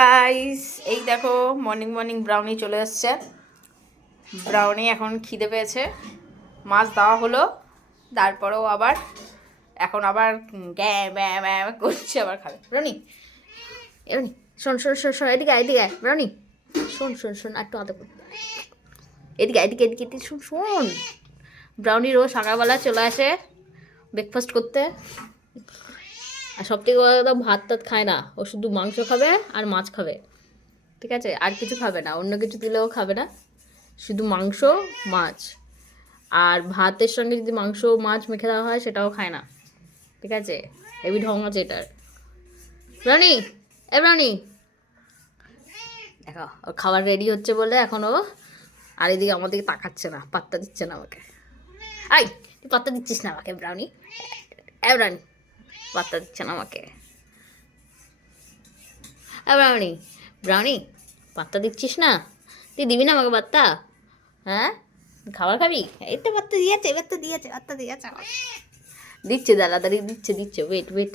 Guys এই দেখো morning morning brownie চলে এসছে। ব্রাউনি এখন খিদে পেয়েছে, মাছ দেওয়া হলো, তারপরেও আবার এখন আবার গ্যাঁ ব্যাঁ ব্যাঁ করছে, আবার খাবে। ব্রাউনি ব্রাউনি শোন শোন শোন শোন, এদিকে এদিকে ব্রাউনি শোন শোন শোন, একটু আদর এদিকে এদিকে এদিকে এদিকে শোন শোন। ব্রাউনি রোজ সকালবেলা চলে আসে ব্রেকফাস্ট করতে, আর সব থেকে বড় কথা ভাত টাত খায় না, ও শুধু মাংস খাবে আর মাছ খাবে, ঠিক আছে? আর কিছু খাবে না, অন্য কিছু দিলেও খাবে না, শুধু মাংস মাছ। আর ভাতের সঙ্গে যদি মাংস মাছ মেখে দেওয়া হয় সেটাও খায় না, ঠিক আছে? হেভি ঢং আছে এটার। রানি এ রানি দেখো, ওর খাবার রেডি হচ্ছে বলে এখনও, আর এদিকে আমার দিকে তাকাচ্ছে না, পাত্তা দিচ্ছে না আমাকে। আই তুই পাত্তা দিচ্ছিস না আমাকে ব্রাউনি, এ ব্রাউনি পাত্তা দিচ্ছে না আমাকে। ব্রাউনি ব্রাউনি পাত্তা দিচ্ছিস না, তুই দিবি না আমাকে পাত্তা? হ্যাঁ খাবার খাবি? এই তো পাত্তা দিয়েছে, এবার তো দিয়েছে, পাত্তা দিয়েছে আমাকে, দিচ্ছে দাঁড়াতাড়ি দিচ্ছে দিচ্ছে, ওয়েট ওয়েট।